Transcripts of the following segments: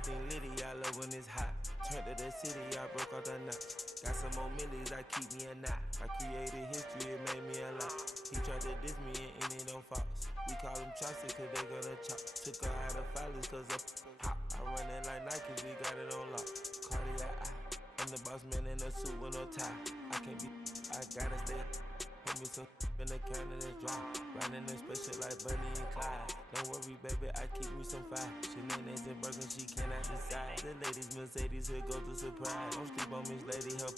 Everything litty, I love when it's hot. Turned to the city, I broke all the knots. Got some more millies, I keep me a knot. I created history, it made me a lot. He tried to diss me and ended on Fox. We call him Chaucer cause they gonna chop. Took her out of filers cause of pop. I run it like Nike, we got it on lock. Cardiac eye. I'm the boss man in a suit with no tie. I can't be, I gotta stay. Hold me some in the can and it's dry. Riding in special like Bunny and Clyde. Don't worry, baby, I keep me some fire. Shenanigans and Birkin, she cannot decide. The ladies Mercedes, here goes the surprise. Don't sleep on Miss Lady, help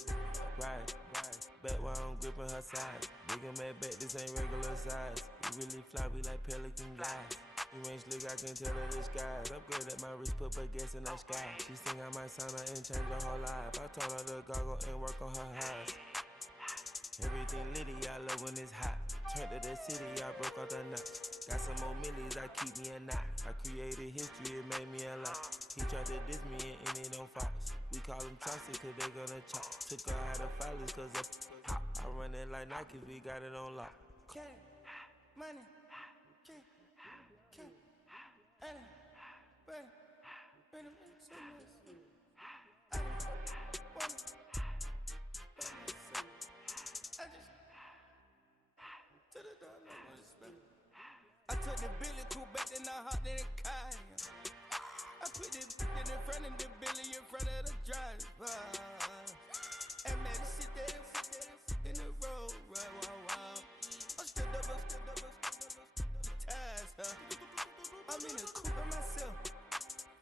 ride. Back while I'm gripping her sides. Big and mad back, this ain't regular size. We really fly, we like pelican guys. You ain't slick, I can tell her the skies. Upgrade at my wrist, put baguettes in the sky. She think I might sign her and change her whole life. I told her to goggle and work on her highs. Everything litty, I love when it's hot. Turned to the city, I broke all the knots. Got some more millies, I keep me a knot. I created history, it made me a lot. He tried to diss me and ended on Fox. We call him Chaucer cause they gonna chop. Took her out of filers cause of pop. I run it like Nike, we got it on lock. Cash, money, cash, money, money, money, so much. I just to the door, no one respect. I took the Billy cool back, then I hopped in the car. I put the in front of the Billy in front of the driver. And man, the shit there in the road, right, wow. I'm still double, ties, huh? I'm in the coupe by myself.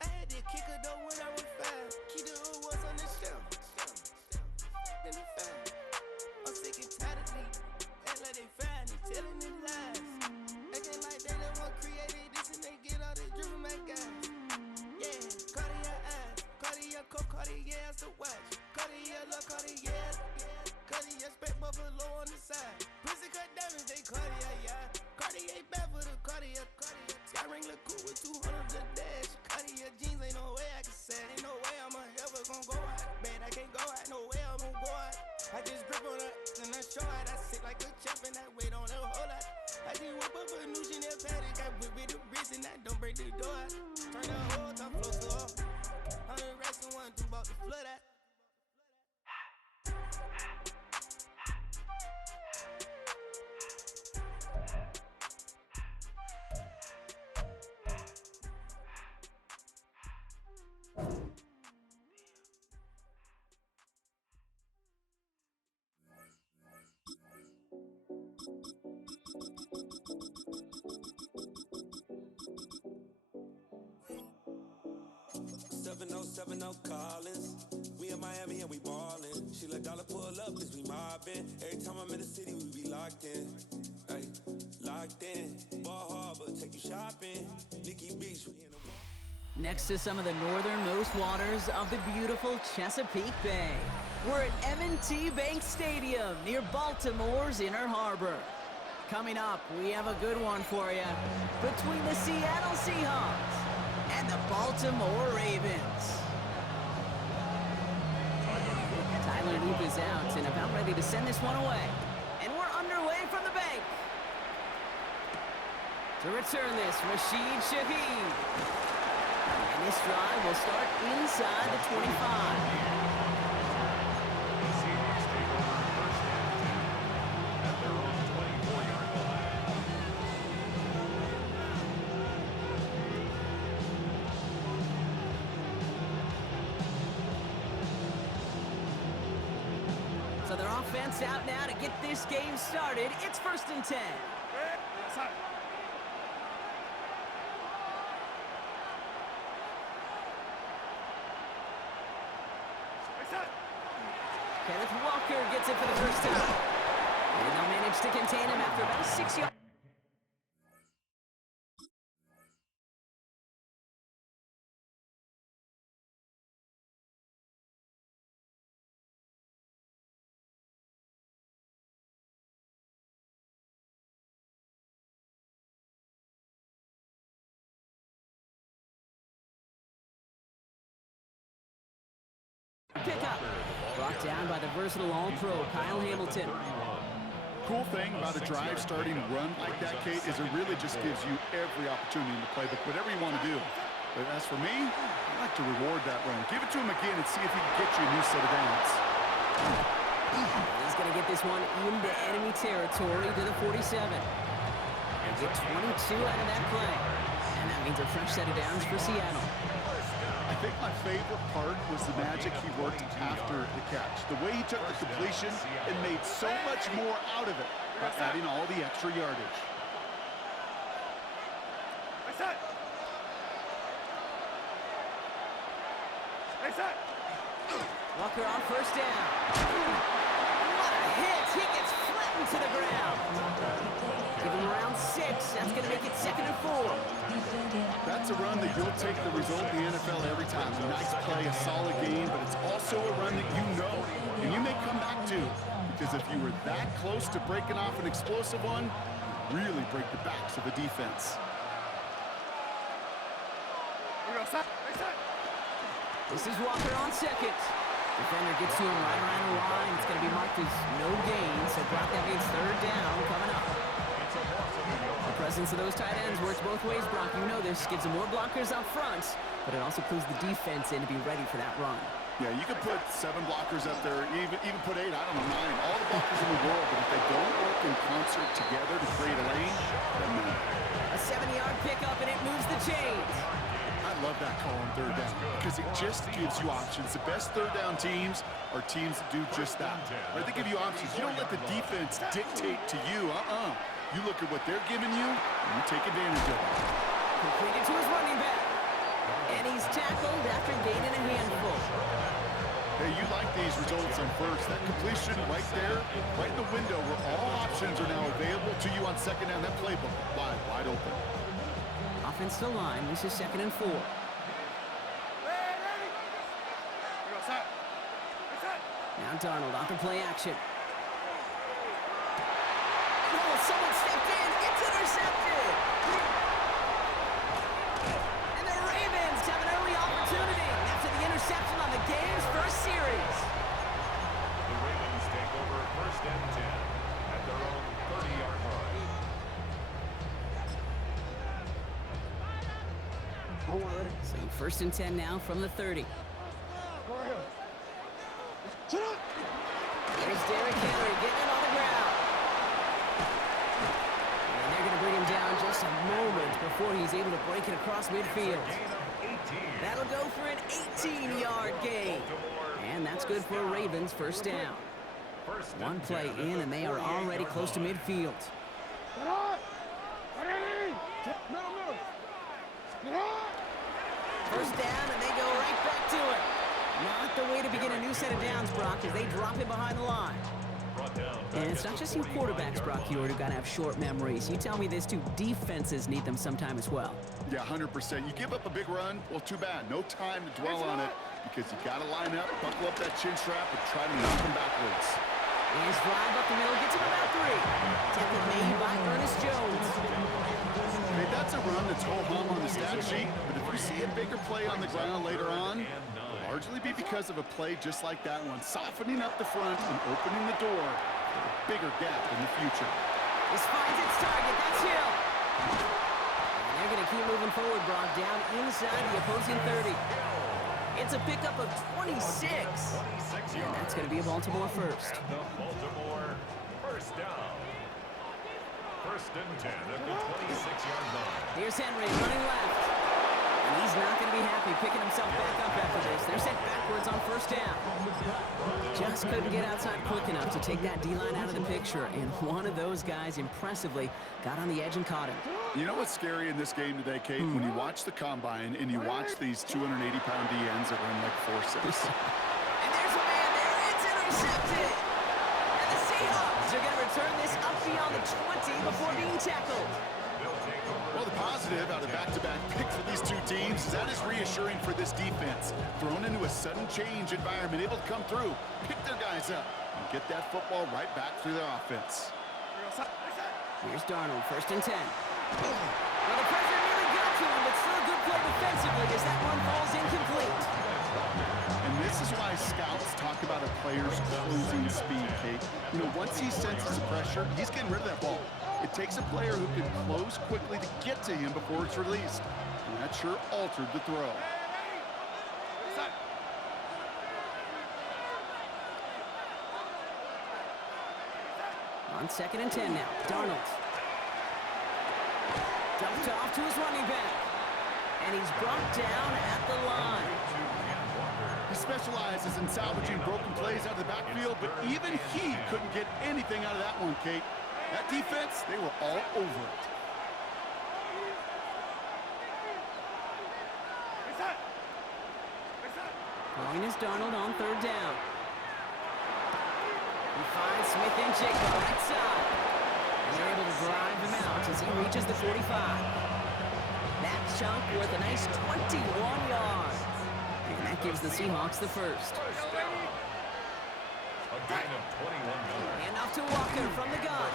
I had to kick her though when I was 5. Keep the old ones on the shelf. Then the 5. I'm sick and tired of me. Act like they find it, telling them lies. Acting like they the one created this and they get all this driven my guys. Yeah, Cartier eyes, Cartier coat, Cartier ass to watch. Cartier look, Cartier, Cartier spec buffalo on the side. Pussy cut diamonds, they Cartier, yeah. Cartier bad for the Cartier. Sky ring look cool with 200 the dash. Cartier jeans, ain't no way I can say. Ain't no way I'm ever gonna go out. Man, I can't go out, no way I'm gonna go out. I just grip on her and I show her. I sit like a champ and I wait on her whole lot. I just whip up a new Chanel paddock. I whip with the wrist and I don't break the door out. Turn the whole top floor to off. 100 racks and 1, 2 about to flood out. No Collins. We in Miami and we ballin'. She let dollar pull up cause we mobbin'. Every time I'm in the city we be locked in. Ay, locked in. Ball Harbor, take you shopping. Nikki Beach, we in the Next to some of the northernmost waters of the beautiful Chesapeake Bay, we're at M&T Bank Stadium near Baltimore's Inner Harbor. Coming up, we have a good one for you between the Seattle Seahawks and the Baltimore Ravens. Tyler Loop is out and about ready to send this one away. And we're underway from the bank. To return this, Rashid Shaheed. And this drive will start inside the 25. So their offense out now to get this game started. It's 1st and 10. Kenneth Walker gets it for the first time. And they'll manage to contain him after about a 6-yard. Pickup. Brought down by the versatile All-Pro, Kyle Hamilton. Cool thing about a drive starting run like that, Kate, is it really just gives you every opportunity in the playbook, whatever you want to do. But as for me, I'd like to reward that run. Give it to him again and see if he can get you a new set of downs. He's going to get this one into enemy territory to the 47. And get 22 out of that play. And that means a fresh set of downs for Seattle. I think my favorite part was the magic he worked after the catch. The way he took the completion and made so much more out of it by adding all the extra yardage. Walker on first down. What a hit! He gets flattened to the ground. Give him around 6. That's going to make it 2nd and 4. That's a run that you'll take the result in the NFL every time. A nice play, a solid game, but it's also a run that you know and you may come back to, because if you were that close to breaking off an explosive one, you really break the backs of the defense. This is Walker on 2nd. Defender gets to him right around the line. It's going to be marked as no gain, so Brock, that means 3rd down coming up. The presence of those tight ends works both ways, Brock. You know this. Gives them more blockers up front, but it also clues the defense in to be ready for that run. Yeah, you could put 7 blockers up there, even put 8, I don't know, 9. All the blockers in the world, but if they don't work in concert together to create a lane, then a 70-yard pickup, and it moves the chains. I love that call on 3rd down because it just gives you options. The best 3rd down teams are teams that do just that. Right? They give you options. You don't let the defense dictate to you. You look at what they're giving you, and you take advantage of it. Completed to his running back. And he's tackled after gaining a handful. Hey, you like these results on first. That completion right there, right in the window where all options are now available to you on 2nd down. That playbook wide open. Offensive line, this is 2nd and 4. Now Darnold off the play action. Oh, someone stepped in. It's intercepted. And the Ravens have an early opportunity after the interception on the game's first series. The Ravens take over 1st and 10 at their own 30-yard line. So 1st and 10 now from the 30. Here's Derrick Henry getting it on the ground. And they're going to bring him down just a moment before he's able to break it across midfield. That'll go for an 18-yard gain. And that's good for a Ravens 1st down. 1 play in, and they are already close to midfield. First down, and they go right back to it. Not the way to begin a new set of downs, Brock, as they drop it behind the line. And it's not just you quarterbacks, Brock, who got to have short memories. You tell me this, too. Defenses need them sometime as well. Yeah, 100%. You give up a big run, well, too bad. No time to dwell on it because you got to line up, buckle up that chin strap, and try to knock them backwards. He's drive up the middle, gets him about 3. Tackle made by Ernest Jones. Hey, that's a run that's ho-hum on the stat sheet, but if you see a bigger play on the ground later on, it'll largely be because of a play just like that one, softening up the front and opening the door for a bigger gap in the future. This finds its target. That's Hill. And they're going to keep moving forward, Brock, down inside the opposing 30. It's a pickup of 26. And that's going to be a Baltimore first. The Baltimore 1st down. 1st and 10 at the 26-yard line. Here's Henry running left. And he's not going to be happy picking himself back up after this. They're sent backwards on 1st down. Just couldn't get outside quick enough to take that D-line out of the picture. And one of those guys impressively got on the edge and caught him. You know what's scary in this game today, Kate? When you watch the combine and you watch these 280-pound DNs that run like 4.6. And there's a man there. It's intercepted. And the Seahawks are going to return this up beyond the 20 before being tackled. Well, the positive out of back-to-back picks for these two teams is that is reassuring for this defense. Thrown into a sudden change environment, able to come through, pick their guys up, and get that football right back through their offense. Here's Darnold, 1st and 10. Well, the pressure nearly got to him, but still a good play defensively as that one falls incomplete. And this is why scouts talk about a player's closing speed, Kate. You know, once he senses the pressure, he's getting rid of that ball. It takes a player who can close quickly to get to him before it's released. and that sure altered the throw. On 2nd and 10 now, Darnold. Dumped off to his running back. And he's brought down at the line. He specializes in salvaging broken plays out of the backfield, but even he couldn't get anything out of that one, Kate. That defense, they were all over it. Throwing is Darnold on 3rd down. He finds Smith and Jigba right side. And they're able to drive him out as he reaches the 45. That chunk worth a nice 21 yards. And that gives the Seahawks the first. A gain of 21 yards. And off to Walker from the gun.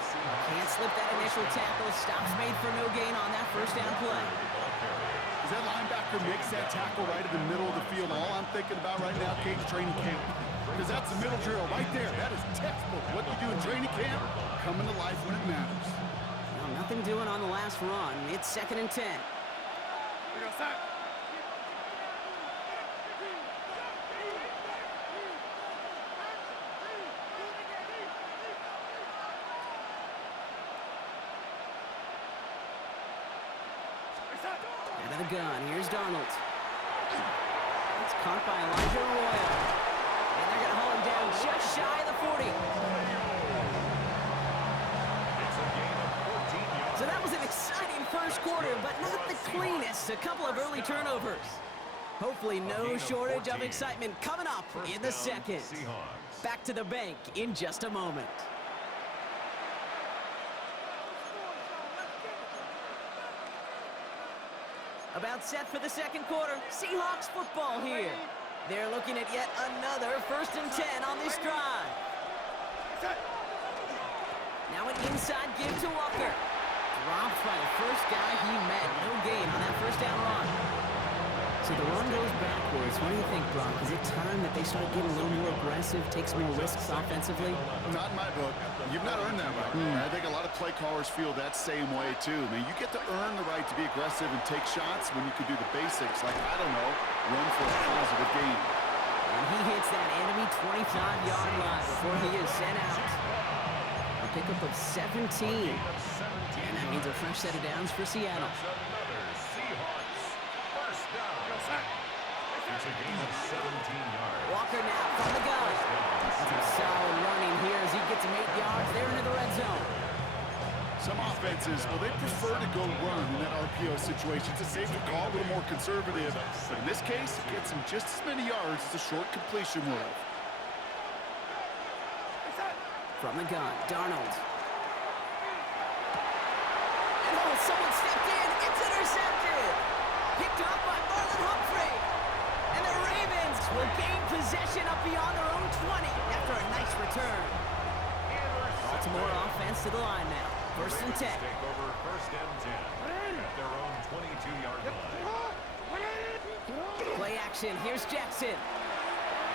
Can't slip that initial tackle. Stops made for no gain on that 1st down play. As that linebacker makes that tackle right in the middle of the field, all I'm thinking about right now, Kate, training camp. Because that's the middle drill right there. That is textbook. What you do in training camp, coming to life when it matters. Well, nothing doing on the last run. It's 2nd and 10. Out of the gun, here's Darnold. It's caught by Elijah Royal. And they're going to haul him down just shy of the 40. It's a gain of 14 yards. So that was an exciting first quarter, but not the cleanest. A couple of early turnovers. Hopefully no shortage of excitement coming up in the second. Back to the bank in just a moment. About set for the second quarter. Seahawks football here. They're looking at yet another 1st and 10 on this drive. Now an inside give to Walker. Dropped by the first guy he met. No gain on that 1st down run. So the run goes backwards. What do you think, Brock? Is it time that they start getting a little more aggressive, take some more risks offensively? Not in my book. You've not earned that right. I think a lot of play callers feel that same way, too. I mean, you get to earn the right to be aggressive and take shots when you can do the basics, like, I don't know, run for a positive gain. And he hits that enemy 25-yard line before he is sent out. A pickup of 17. And that means a fresh set of downs for Seattle. It's a gain of 17 yards. Walker now from the gun. Some solid running here as he gets him 8 yards. They're into the red zone. Some offenses, well, they prefer to go run in that RPO situation. It's a safer call, a little more conservative. But in this case, it gets him just as many yards as a short completion would. From the gun, Darnold. And oh, someone stepped in. It's intercepted. Picked off by Marlon Humphrey. And the Ravens will gain possession up beyond their own 20 after a nice return. Baltimore offense to the line now. 1st and 10. Take over 1st and 10 at their own 22-yard line. Play action. Here's Jackson.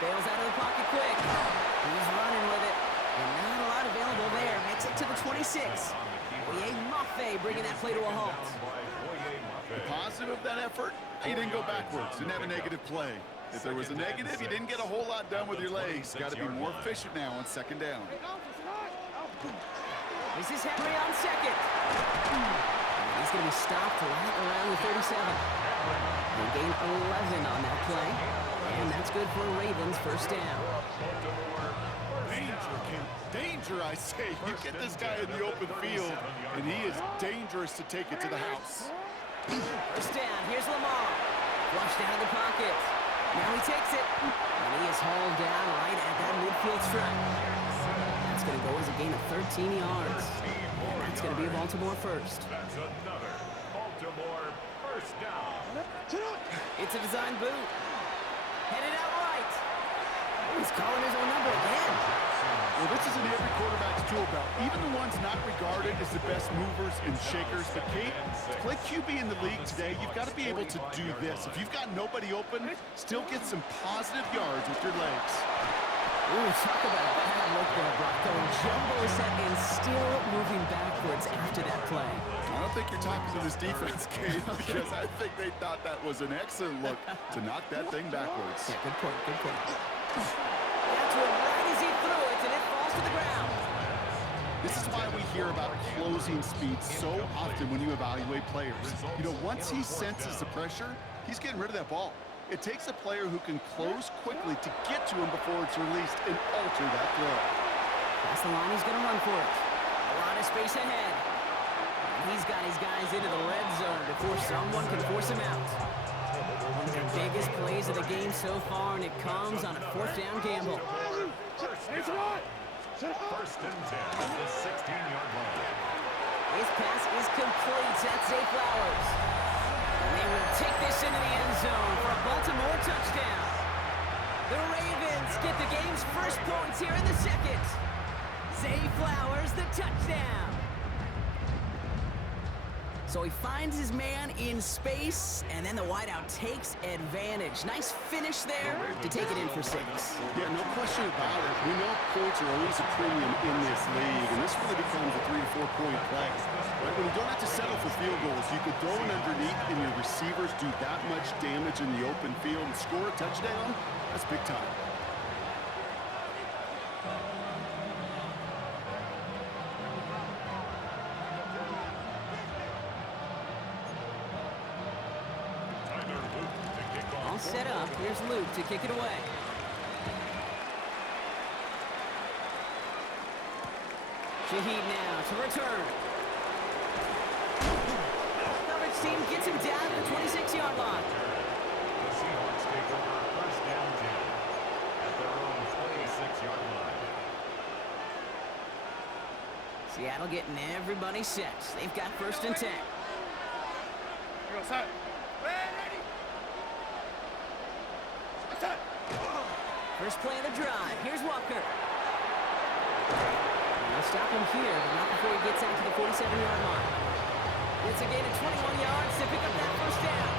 Bails out of the pocket quick. He's running with it. And not a lot available there. Makes it to the 26. Boye Mafe bringing that play to a halt. The positive of that effort, he didn't go backwards. Didn't have a negative play. If there was a negative, you didn't get a whole lot done with your legs. Got to be more efficient now on 2nd down. This is Henry on 2nd. He's going to be stopped right around the 37. They gain 11 on that play. And that's good for Ravens 1st down. Danger, Kim. Danger, I say. You get this guy in the open field, and he is dangerous to take it to the house. 1st down. Here's Lamar. Flushed out of the pocket. Now he takes it. And he is hauled down right at that midfield stripe. That's going to go as a gain of 13 yards. And that's going to be a Baltimore first. That's another Baltimore 1st down. It's a design boot. Headed out right. He's calling his own number again. Well, this is in every quarterback's tool belt. Even the ones not regarded as the best movers and shakers. But, Kate, to play QB in the league today, you've got to be able to do this. If you've got nobody open, still get some positive yards with your legs. Ooh, talk about a bad look there, Brock. Going jumbo set and still moving backwards after that play. Well, don't think you're talking to this defense, Kate, because I think they thought that was an excellent look to knock that thing backwards. Yeah, good point, good point. That's right as he threw it, and it falls to the ground. This is why we hear about closing speed so often when you evaluate players. You know, once he senses the pressure, he's getting rid of that ball. It takes a player who can close quickly to get to him before it's released and alter that throw. That's the line he's going to run for it. A lot of space ahead. He's got his guys into the red zone before someone can force him out. One of the biggest plays of the game so far, and it comes on a 4th down gamble. First and 10 at the 16-yard line. His pass is complete. That's Zay Flowers. And they will take this into the end zone for a Baltimore touchdown. The Ravens get the game's first points here in the second. Zay Flowers, the touchdown. So he finds his man in space, and then the wideout takes advantage. Nice finish there to take it in for 6. Yeah, no question about it. We know points are always a premium in this league, and this really becomes a 3 to 4 point play. Right? When you don't have to settle for field goals, you could throw it underneath, and your receivers do that much damage in the open field and score a touchdown. That's big time. Set up. Here's Luke to kick it away. Shaheed now to return. Coverage team gets him down to the 26-yard line. The Seahawks take over first down 10 at their own 26-yard line. Seattle getting everybody set. They've got first and 10. Here goes, sir. First play of the drive. Here's Walker. They'll stop him here, but not before he gets out to the 47-yard line. It's a gain of 21 yards to pick up that first down.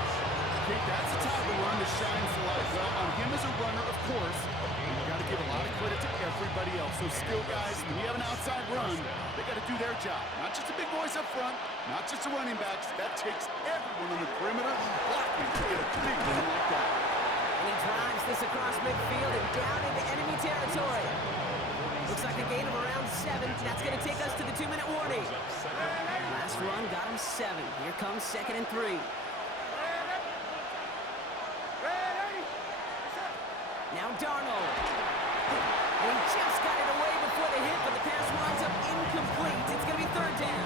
Kate, that's the type of run that shines a light. Well, on him as a runner, of course, and you got to give a lot of credit to everybody else. Those skill guys, when you have an outside run, they got to do their job. Not just the big boys up front, not just the running backs. That takes everyone on the perimeter blocking to get a big run like that. And he drives this across midfield and down into enemy territory. Looks like a gain of around 7. That's going to take us to the 2-minute warning. Last run got him 7. Here comes 2nd and 3. Now Darnold. And he just got it away before the hit, but the pass winds up incomplete. It's going to be 3rd down.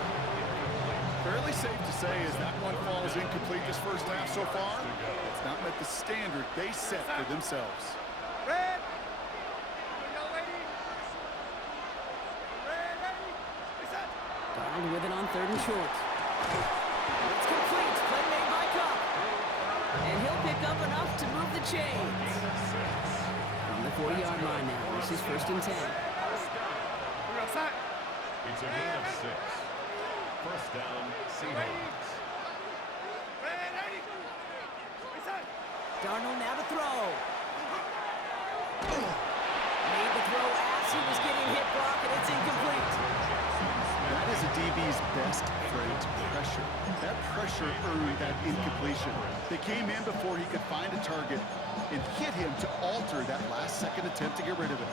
Fairly safe to say as that one falls incomplete this first half so far, it's not met the standard they set for themselves. Darnold with it on 3rd and short. It's complete. Play made by Cup. And he'll pick up enough to move the chains. From the 40-yard line now. This is 1st and 10. It's a gain of 6. First down, Seahawks. Darnold now to throw. Made the throw as he was getting hit block, and it's incomplete. That is a DB's best friend, pressure. That pressure earned that incompletion. They came in before he could find a target and hit him to alter that last-second attempt to get rid of it.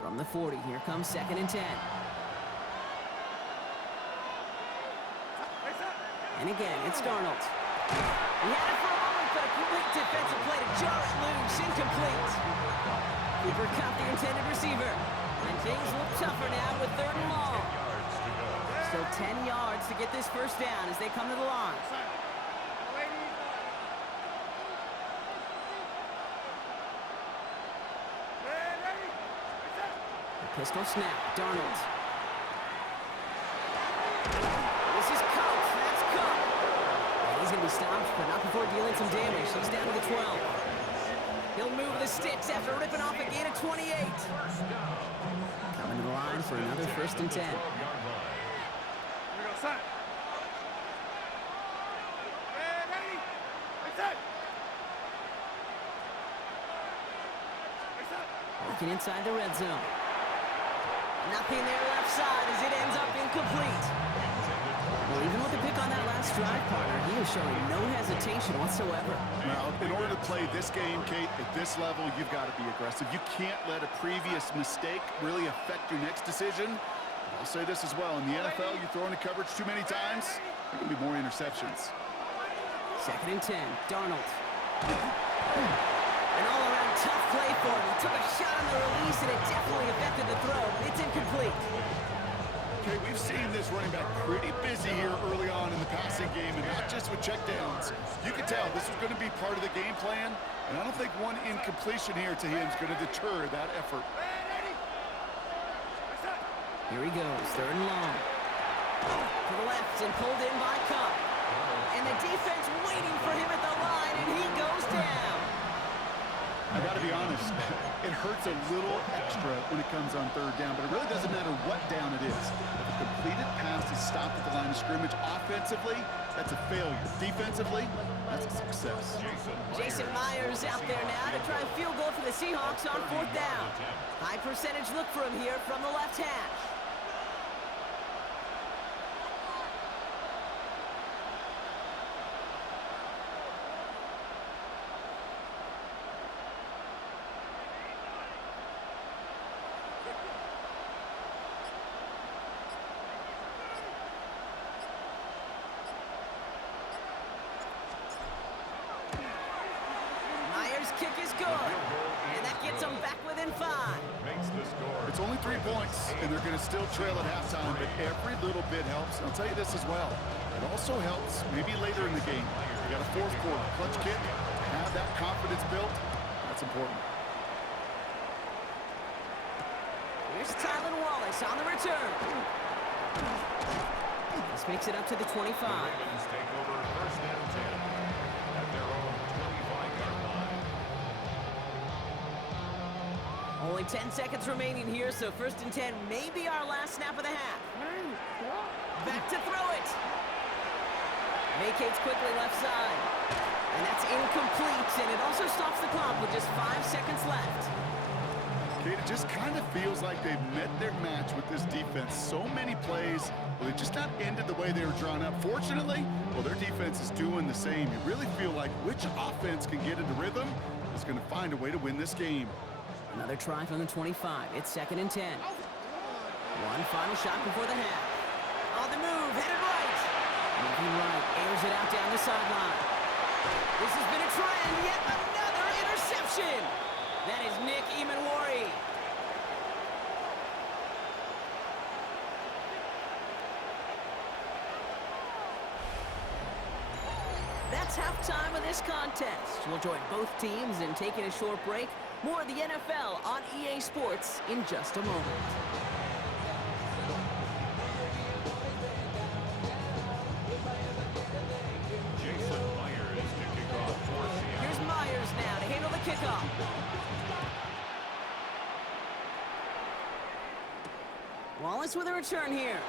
From the 40, here comes 2nd and 10. And again, it's Darnold. He had it for a moment, but a great defensive play to jar it loose. Incomplete. Cooper Kupp, the intended receiver. And things look tougher now with 3rd and long. Still 10 yards to get this first down as they come to the line. The pistol snap. Darnold. This is Kupp. That's Kupp. He's going to be stopped, but not before dealing some damage. He's down to the 12. He'll move the sticks after ripping off a gain of 28. Coming to the line for another 1st and 10. Working inside the red zone. Nothing there left side as it ends up incomplete. Well, even with the pick on that last drive, partner, he is showing no hesitation whatsoever. Well, in order to play this game, Kate, at this level, you've got to be aggressive. You can't let a previous mistake really affect your next decision. I'll say this as well. In the NFL, you throw into coverage too many times, there can be more interceptions. 2nd and 10, Darnold. An all-around tough play for him. He took a shot on the release, and it definitely affected the throw. It's incomplete. Okay, we've seen this running back pretty busy here early on in the passing game, and not just with checkdowns. You can tell this was going to be part of the game plan, and I don't think one incompletion here to him is going to deter that effort. Here he goes, 3rd and long. To the left and pulled in by Cup. And the defense waiting for him at the line, and he goes down. I got to be honest, it hurts a little extra when it comes on 3rd down, but it really doesn't matter what down it is. If a completed pass is stopped at the line of scrimmage offensively, that's a failure. Defensively, that's a success. Jason Myers out there now to try a field goal for the Seahawks on 4th down. High percentage look for him here from the left hash. Kick is good, and that gets them back within 5. It's only 3 points, and they're going to still trail at halftime, but every little bit helps. And I'll tell you this as well. It also helps maybe later in the game. You got a 4th quarter clutch kick, have that confidence built. That's important. Here's Tylan Wallace on the return. This makes it up to the 25. The Ravens take over 1st and 10 at their own 25-yard line. Only 10 seconds remaining here, so 1st and 10 may be our last snap of the half. Back to throw it. Vacates quickly left side. And that's incomplete, and it also stops the clock with just 5 seconds left. Kate, it just kind of feels like they've met their match with this defense. So many plays, well, they just not ended the way they were drawn up. Fortunately, well, their defense is doing the same. You really feel like which offense can get into rhythm is going to find a way to win this game. Another try from the 25. It's 2nd and 10. One final shot before the half. On the move, headed right. Moving right, airs it out down the sideline. This has been a trend, yet another interception. That is Nick Emanwari. That's halftime of this contest. We'll join both teams in taking a short break. More of the NFL on EA Sports in just a moment. Jason Myers to kick off for Seattle. Here's Myers now to handle the kickoff. Wallace with a return here.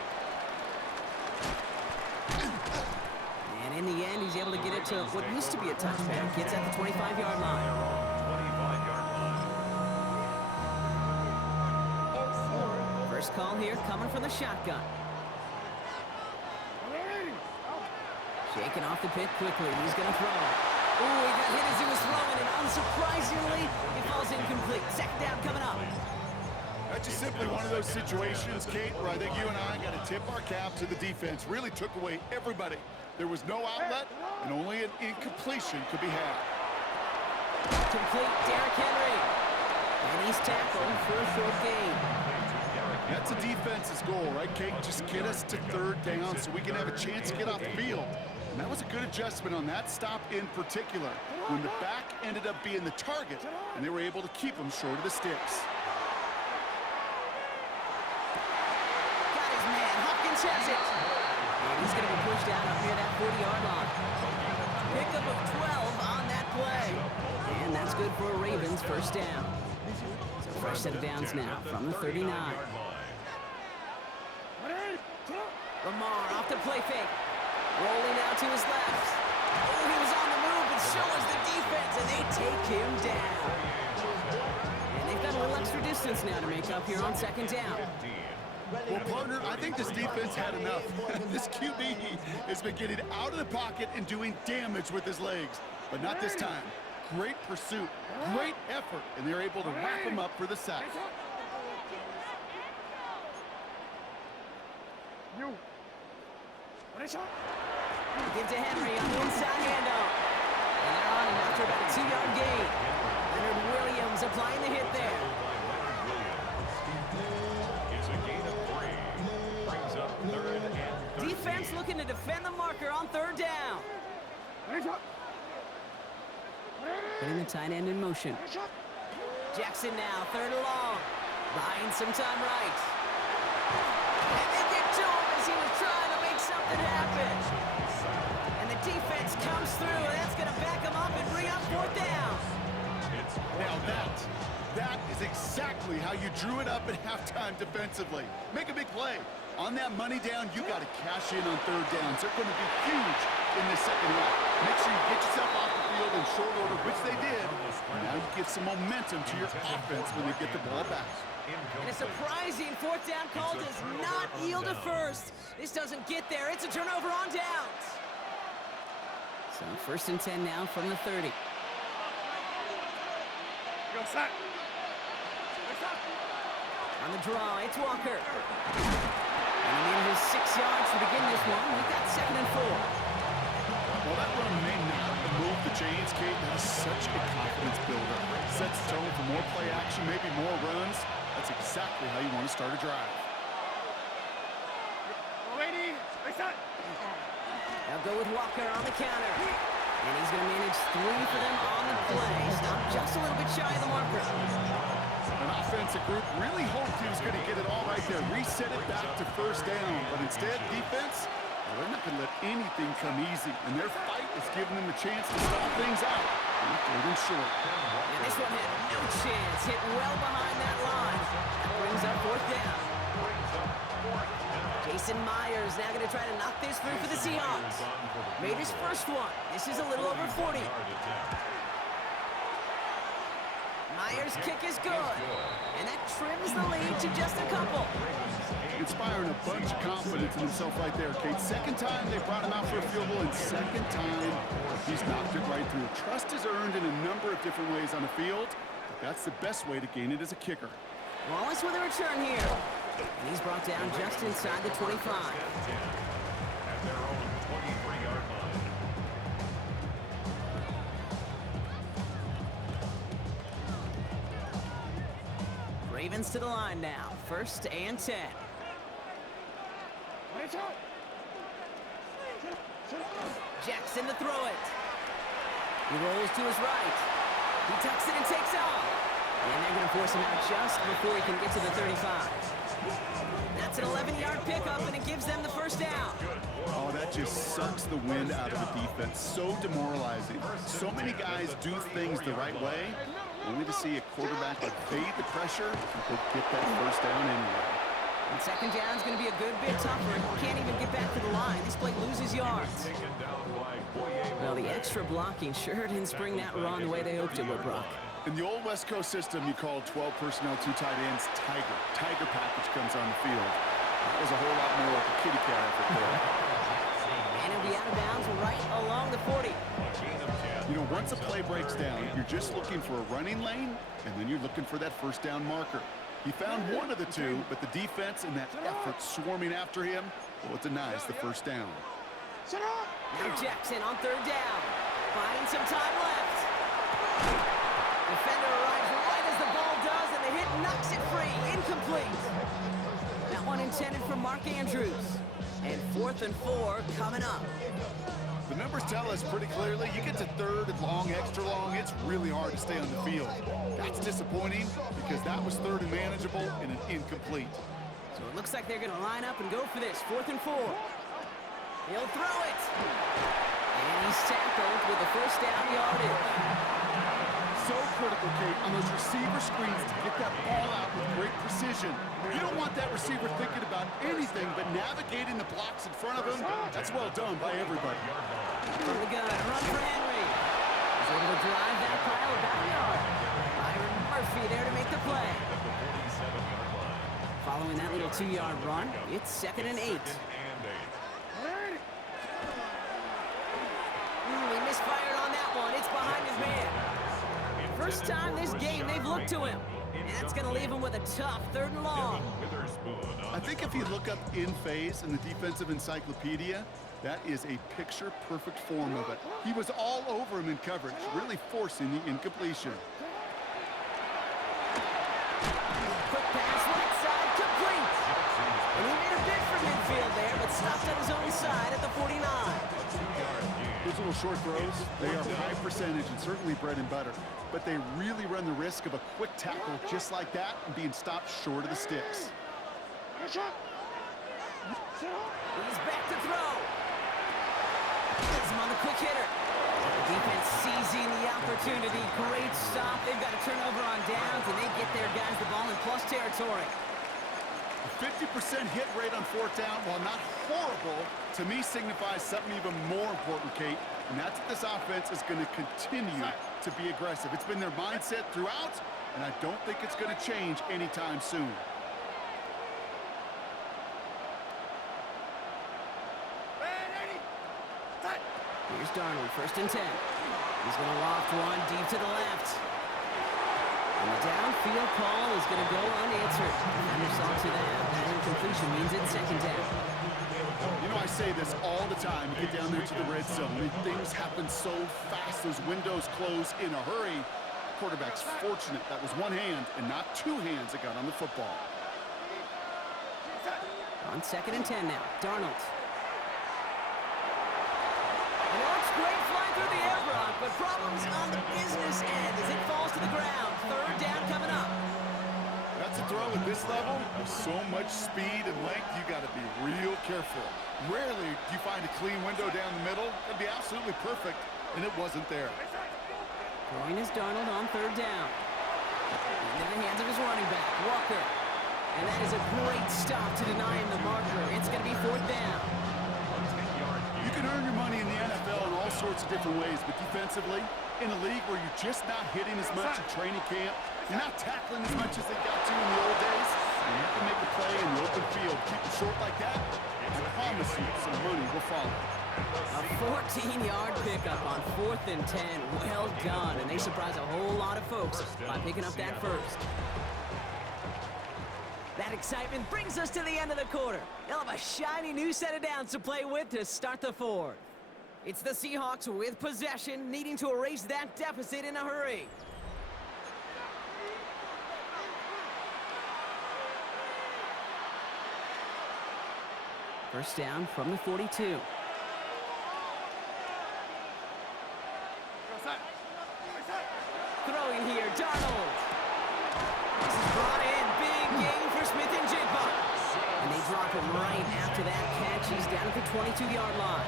And in the end, he's able to get it to what used to be a touchback. Gets at the 25-yard line. 25-yard line. First call here coming from the shotgun. Shaking off the pit quickly. He's going to throw. Ooh, he got hit as he was throwing, and unsurprisingly, he falls incomplete. 2nd down coming up. That's just simply one of those situations, Kate, where I think you and I got to tip our cap to the defense. Really took away everybody. There was no outlet, and only an incompletion could be had. Complete, Derrick Henry. And he's tackled for a short gain. That's a defense's goal, right, Kate? Just get us to 3rd down so we can have a chance to get off the field. And that was a good adjustment on that stop in particular, when the back ended up being the target, and they were able to keep him short of the sticks. Got his man. Hopkins has it. And he's going to be pushed out up near that 40-yard line. Pickup of 12 on that play. And that's good for a Ravens 1st down. So fresh set of downs now from the 39. Lamar off the play fake. Rolling out to his left. Oh, he was on the move, but so was the defense, and they take him down. And they've got a little extra distance distance now to make up here on second down. Well, partner, I think this defense had enough. This QB has been getting out of the pocket and doing damage with his legs, but not this time. Great pursuit, great effort, and they're able to wrap him up for the sack. Give to Henry on the inside handoff. And they're on him after about a 2-yard gain. Leonard Williams applying the hit there. It's a gain of 3. Brings up 3rd and 13. Defense looking to defend the marker on third down. Putting the tight end in motion. Jackson now, 3rd and long. Buying some time right. And they get to him as he was trying to make something happen. And the defense comes through, and that's going to back him up and bring up 4th down. Now that is exactly how you drew it up at halftime defensively. Make a big play. On that money down, you got to cash in on 3rd downs. They're going to be huge in this second half. Make sure you get yourself off the field in short order, which they did. Now you get some momentum to your offense when they get the ball back. And a surprising 4th down call does not yield a first. This doesn't get there. It's a turnover on downs. So 1st and 10 now from the 30. On the draw, it's Walker. And he needed his 6 yards to begin this one. We've got 2nd and 4. Well, that run may not move the chains, Kate. That is such a confidence builder. Sets the tone for more play action, maybe more runs. That's exactly how you want to start a drive. They'll go with Walker on the counter. And he's going to manage 3 for them on the play. Stop just a little bit shy of the marker. An offensive group really hoped he was going to get it all right there, reset it back to 1st down. But instead, defense, well, they're not going to let anything come easy. And their fight is giving them a chance to stop things out. And 3rd and short. And this one had no chance. Hit well behind that line. That brings up 4th down. Jason Myers now going to try to knock this through for the Seahawks. Made his first one. This is a little over 40. Myers' kick is good. And that trims the lead to just a couple. Inspiring a bunch of confidence in himself right there, Kate. 2nd time they brought him out for a field goal, and 2nd time he's knocked it right through. Trust is earned in a number of different ways on the field, but that's the best way to gain it as a kicker. Wallace with a return here. And he's brought down just inside the 25. At their own 23-yard line. Ravens to the line now. 1st and 10. Jackson to throw it. He rolls to his right. He tucks it and takes off. And they're going to force him out just before he can get to the 35. That's an 11-yard pickup, and it gives them the 1st down. Oh, that just sucks the wind out of the defense. So demoralizing. So many guys do things the right way, only to see a quarterback evade the pressure and go get that 1st down anyway. And 2nd down is going to be a good bit tougher. Can't even get back to the line. This play loses yards. Well, the extra blocking sure didn't spring that run the way they hoped it would, Brock. In the old West Coast system, you called 12 personnel, 2 tight ends, Tiger. Tiger package comes on the field. That was a whole lot more like a kitty cat effort there. And he'll be out of bounds right along the 40. You know, once a play breaks down, you're just looking for a running lane, and then you're looking for that 1st down marker. He found one of the 2, but the defense and that effort swarming after him, well, it denies the 1st down. Now Jackson on 3rd down. Buying some time left. Defender arrives right as the ball does, and the hit knocks it free. Incomplete. That one intended for Mark Andrews. And 4th and 4 coming up. The numbers tell us pretty clearly, you get to 3rd and long, extra long, it's really hard to stay on the field. That's disappointing because that was 3rd and manageable and an incomplete. So it looks like they're going to line up and go for this. 4th and 4. He'll throw it. And he's tackled with the 1st down yardage. So critical, Kate, on those receiver screens to get that ball out with great precision. You don't want that receiver thinking about anything but navigating the blocks in front of him. That's well done by everybody. From the gun, run for Henry. He's able to drive that pile about a yard. Byron Murphy there to make the play. little 2-yard run. It's 2nd and 8. He misfired on that one. It's behind his man. First time this game they've looked to him. And that's going to leave him with a tough 3rd and long. I think if you look up in phase in the defensive encyclopedia, that is a picture-perfect form of it. He was all over him in coverage, really forcing the incompletion. Quick pass, right side, complete. And he made a bid for midfield there, but stopped on his own side at the 49. Those little short throws, they are high percentage and certainly bread and butter. But they really run the risk of a quick tackle just like that and being stopped short of the sticks. He's back to throw. Gets him on the quick hitter. The defense seizing the opportunity. Great stop. They've got a turnover on downs, and they get their guys the ball in plus territory. A 50% hit rate on 4th down, while not horrible, to me signifies something even more important, Kate, and that's that this offense is going to continue to be aggressive. It's been their mindset throughout, and I don't think it's going to change anytime soon. Here's Darnold, 1st and 10. He's going to loft one deep to the left. And the downfield call is going to go unanswered. Defender saw to that. That incompletion means it's 2nd down. You know, I say this all the time. You get down there to the red zone, and things happen so fast. Those windows close in a hurry. Quarterback's fortunate that was one hand and not 2 hands that got on the football. On 2nd and 10 now. Darnold. And it looks great flying through the air, Brock, but problems on the business end as it falls to the ground. 3rd down coming up. That's a throw at this level. With so much speed and length, you got to be real careful. Rarely do you find a clean window down the middle. That'd be absolutely perfect, and it wasn't there. Throwing is Darnold on 3rd down. Into the hands of his running back, Walker. And that is a great stop to deny him the marker. It's going to be 4th down. You can earn your money in the NFL in all sorts of different ways, but defensively, in a league where you're just not hitting as much at training camp, you're not tackling as much as they got to in the old days, and you can make a play in the open field. Keep it short like that, I promise you some money will follow. A 14-yard pickup on 4th and 10. Well done, and they surprise a whole lot of folks by picking up that first. That excitement brings us to the end of the quarter. They'll have a shiny new set of downs to play with to start the 4th. It's the Seahawks with possession, needing to erase that deficit in a hurry. First down from the 42. Throwing here, Darnold. This is brought in. Big gain for Smith and Jigba. And they drop him right after that catch. He's down at the 22-yard line.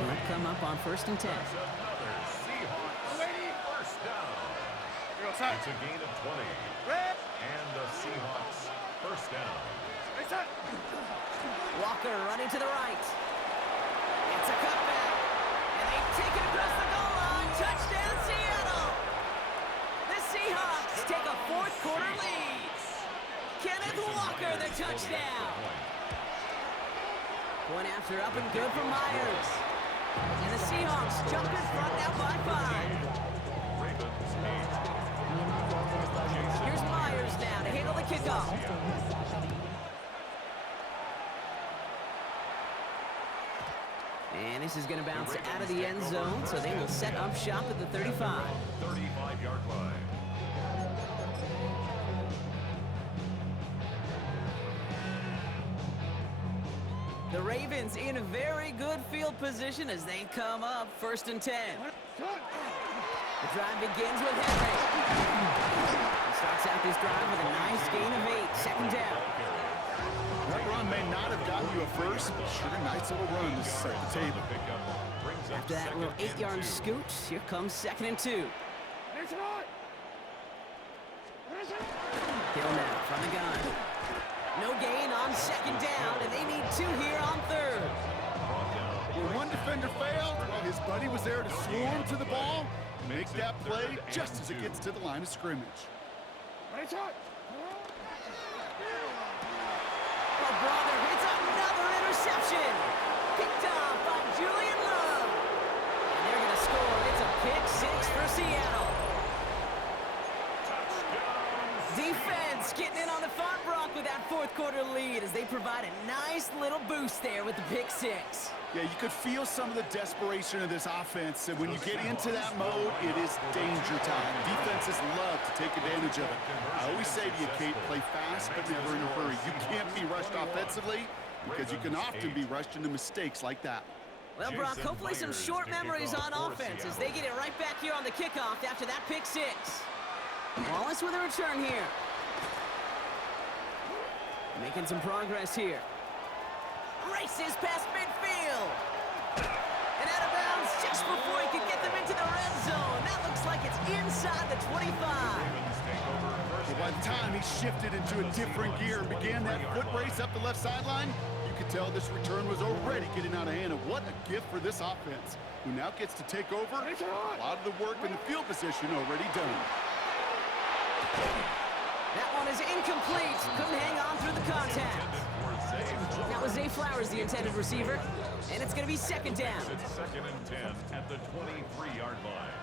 He'll come up on 1st and 10. It's a gain of 20. And the Seahawks first down. Walker running to the right. It's a cutback. And they take it across the goal line. Touchdown, Seattle. The Seahawks take a 4th quarter lead. Kenneth Walker, the touchdown. One after up and good for Myers. And the Seahawks jump in front now by 5. Here's Myers now to handle the kickoff. And this is going to bounce out of the end zone, so they will set up shop at the 35. 35-yard line. The Ravens in a very good field position as they come up 1st and 10. The drive begins with Henry. He starts out this drive with a nice gain of 8. 2nd down. That run may not have gotten you a first, but sure, nice little run to set the table. After that little 8-yard scoot, here comes 2nd and 2. Hill now from the gun. No gain on 2nd down, and they need 2 here on 3rd. When one defender failed, well, his buddy was there to swarm to the ball, make that play just as it gets to the line of scrimmage. reception. Picked off by Julian Love. And they're going to score. It's a pick six for Seattle. Defense getting in on the fun, Brock, with that fourth quarter lead as they provide a nice little boost there with the pick six. Yeah, you could feel some of the desperation of this offense, and when you get into that mode, it is danger time. Defenses love to take advantage of it. I always say to you, Kate, play fast but never in a hurry. You can't be rushed offensively because you can often be rushed into mistakes like that. Well, Brock, hopefully some short memories on offense as they get it right back here on the kickoff after that pick six. Wallace with a return here. Making some progress here. Races past midfield. And out of bounds just before he could get them into the red zone. That looks like it's inside the 25. Well, by the time he shifted into a different gear and began that foot race up the left sideline, you could tell this return was already getting out of hand. And what a gift for this offense, who now gets to take over. A lot of the work in the field position already done. That one is incomplete. Couldn't hang on through the contact. That was Zay Flowers, the intended receiver. And it's going to be second down. It's 2nd and 10 at the 23-yard line.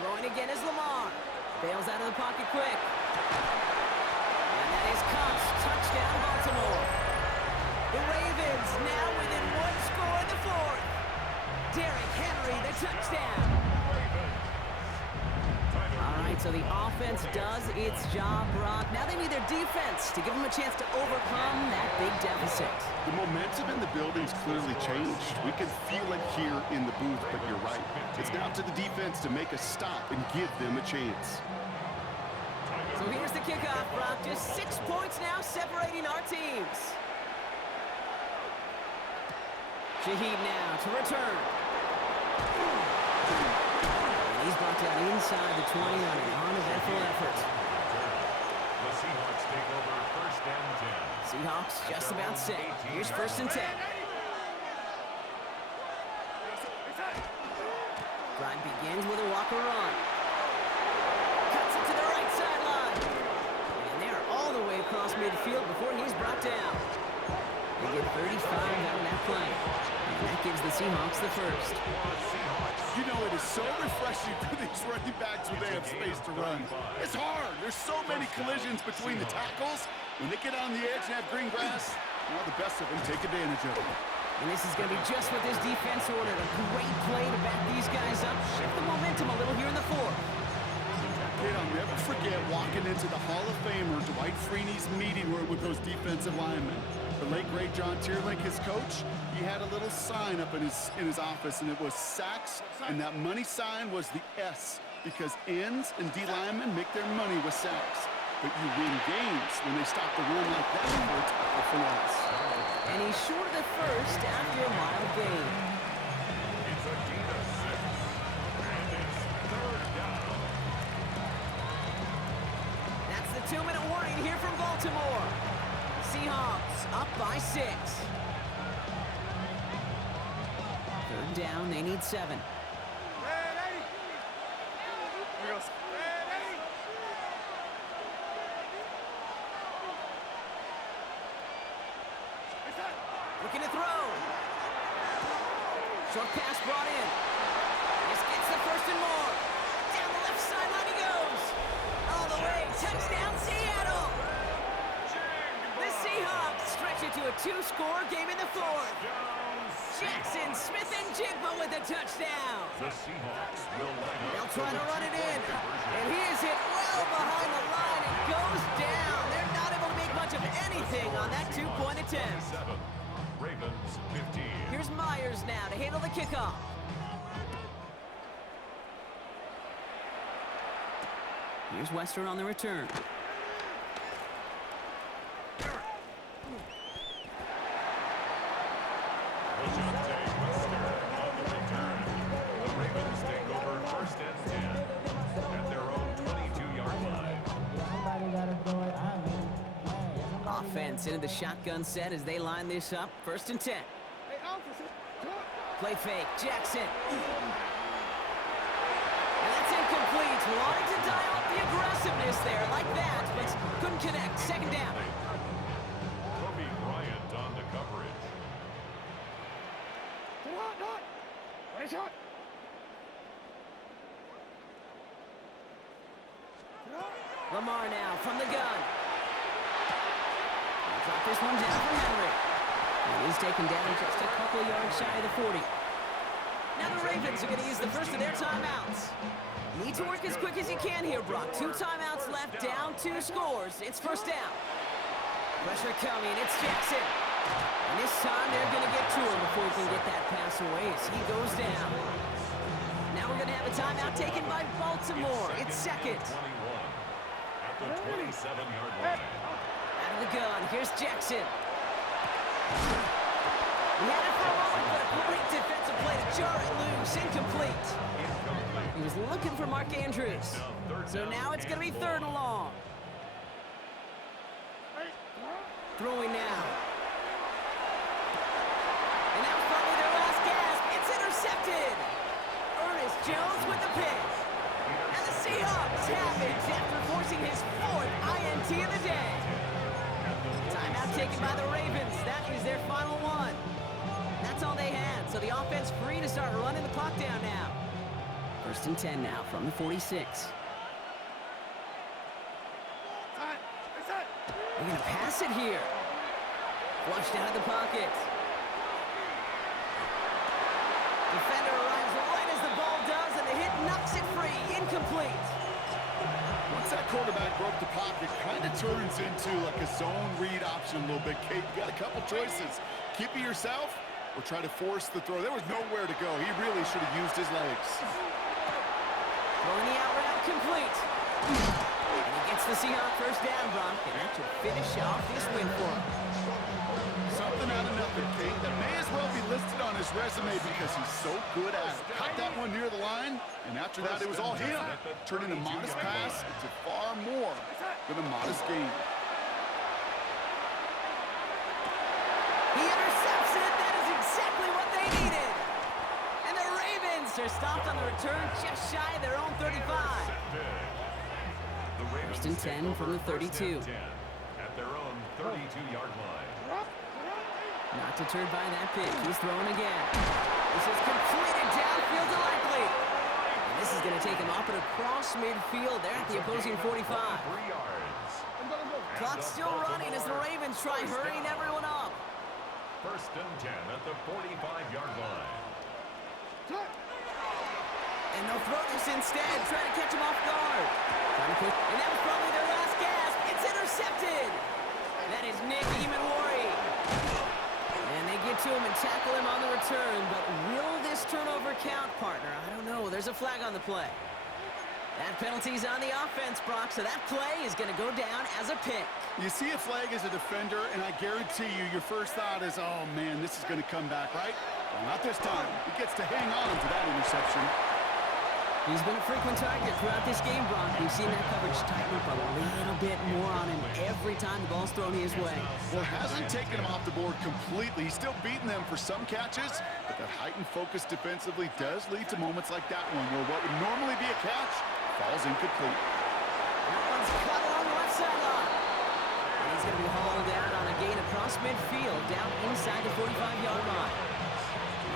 Throwing again is Lamar. Bails out of the pocket quick. And that is Cox. Touchdown, Baltimore. The Ravens now within one score in the fourth. Derrick Henry, the touchdown. All right, so the offense does its job, Brock. Now they need their defense to give them a chance to overcome that big deficit. The momentum in the building's clearly changed. We can feel it here in the booth, but you're right. It's now to the defense to make a stop and give them a chance. So here's the kickoff, Brock. Just 6 points now separating our teams. Shaheed now to return. And he's brought down inside the 20 on an uneventful effort. The Seahawks take over 1st and 10. Seahawks just about set. Here's 1st and 10. Drive begins with a walker run. Cuts it to the right sideline. And they're all the way across midfield before he's brought down. They get 35 out of that play. And that gives the Seahawks the first. You know, it is so refreshing for these running backs when they have space to run. It's hard. There's so many collisions between the tackles. When they get on the edge and have green grass, well, the best of them take advantage of it. And this is going to be just what this defense ordered. A great play to back these guys up. Shift the momentum a little here in the fourth. Kid, I'll never forget walking into the Hall of Famer Dwight Freeney's meeting room with those defensive linemen. The late, great John Tierlink, his coach, he had a little sign up in his office, and it was sacks, and that money sign was the S, because ends and D linemen make their money with sacks. But you win games when they stop the run like that for a tackle for loss. And he's short of the first after a mild gain. It's a gain of 6. And it's 3rd down. That's the 2-minute warning here from Baltimore. Seahawks up by 6. 3rd down, they need 7. Looking to throw. Short pass brought in. This gets the 1st and more. Down the left sideline he goes. All the way. Touchdown, Seattle. The Seahawks stretch it to a 2-score game in the fourth. Jackson, Smith, and Jigba with a touchdown. The Seahawks will line up. They'll try to run it in. And he is hit well behind the line and goes down. They're not able to make much of anything on that 2-point attempt. 7. Ravens 15. Here's Myers now to handle the kickoff. Here's Western on the return. Lejante Western on the return. The Ravens take over 1st and 10 at their own 22-yard line. Offense into the shotgun set as they line this up. 1st and 10. Play fake, Jackson. And that's incomplete. Wanting to dial up the aggressiveness there like that, but couldn't connect. Second down. Kobe Bryant on the coverage. Lamar now from the gun. He'll drop this one down for Henry. And he's taken down just a couple yards shy of the 40. Now the Ravens are going to use the first of their timeouts. Need to work as quick as you can here, Brock. 2 timeouts left, down 2 scores. It's first down. Pressure coming. It's Jackson. And this time they're going to get to him before he can get that pass away as he goes down. Now we're going to have a timeout taken by Baltimore. It's second. 21 at the 27-yard line. Out of the gun. Here's Jackson. He had it for a moment, but a great defensive play to jar it loose. Incomplete. He was looking for Mark Andrews. So now it's going to be 3rd and long. Throwing now. And that was probably their last gasp. It's intercepted. Ernest Jones with the pick. And the Seahawks have it after forcing his 4th INT of the day. Timeout taken by the Ravens. That is their final one. That's all they had, so the offense free to start running the clock down now. 1st and 10 now from the 46. They're going to pass it here. Flushed out of the pocket. Defender arrives right as the ball does, and the hit knocks it free. Incomplete. Once that quarterback broke the pocket, kind of turns into like a zone read option a little bit. Kate, you got a couple choices. Keep it yourself or try to force the throw. There was nowhere to go. He really should have used his legs. Throwing the out route complete. And he gets the Seahawks first down, Brock, and that should finish off this win for him. Something out of nothing, Kate. That may as well be listed on his resume because he's so good at it. Caught that one near the line, and after that, it was all him. Turning a modest pass into far more than a modest gain. He intercepts it. That is exactly what they needed. And the Ravens are stopped on the return just shy of their own 35. First and 10 from the 32. At their own 32-yard line. Not deterred by that pitch. He's throwing again. This is completed downfield to Likely. And this is going to take him up and across midfield there at the opposing 45. 3 yards. Clock's still running as the Ravens try hurrying everyone up. First and 10 at the 45-yard line. And they'll throw this instead, trying to catch him off guard. And that was probably their last gasp. It's intercepted. That is Nick Emanwari. And they get to him and tackle him on the return, but will this turnover count, partner? I don't know. There's a flag on the play. That penalty's on the offense, Brock, so that play is going to go down as a pick. You see a flag as a defender, and I guarantee you, your first thought is, oh, man, this is going to come back, right? Well, not this time. He gets to hang on to that interception. He's been a frequent target throughout this game, Brock. We've seen that coverage tighten up a little bit more on him every time the ball's thrown his way. Well, hasn't taken him off the board completely. He's still beating them for some catches, but that heightened focus defensively does lead to moments like that one, where what would normally be a catch falls incomplete. That one's cut along the left sideline. And he's going to be hauled out on a gain across midfield, down inside the 45-yard line.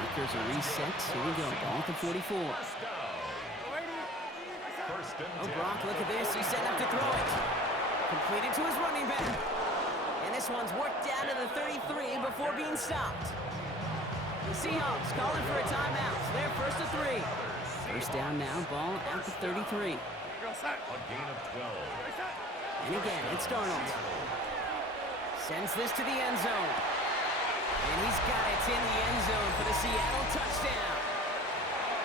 Markers are reset. Here we go. Ball at the 44. Oh, Brock, look at this. He's setting up to throw it. Completed to his running back. And this one's worked down to the 33 before being stopped. The Seahawks calling for a timeout. So they're first to 3. First down now. Ball at the 33. A gain of 12. And again, it's Darnold. Sends this to the end zone. And he's got it in the end zone for the Seattle touchdown.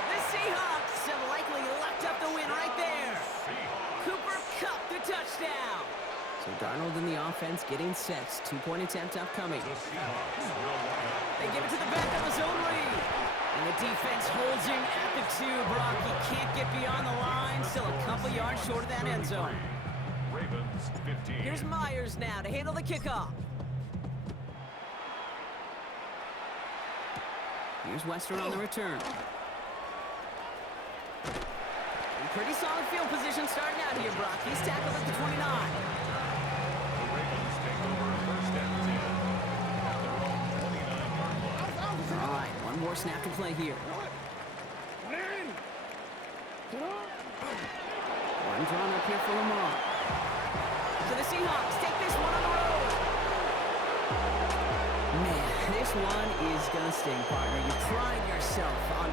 The Seahawks have likely locked up the win right there. Cooper Kupp the touchdown. So Darnold in the offense getting sets. 2-point attempt upcoming. They give it to the back of his own read. And the defense holds him at the 2. Brock, he can't get beyond the line. Still a couple yards short of that end zone. Ravens 15. Here's Myers now to handle the kickoff. Here's Western on the return. Pretty solid field position starting out here, Brock. He's tackled at the 29. The Ravens take over first and 10 at their own 29-yard line. All right, one more snap to play here. One drawn up here for Lamar. So the Seahawks take this one on the road. Man, this one is going to sting, partner. You pride yourself on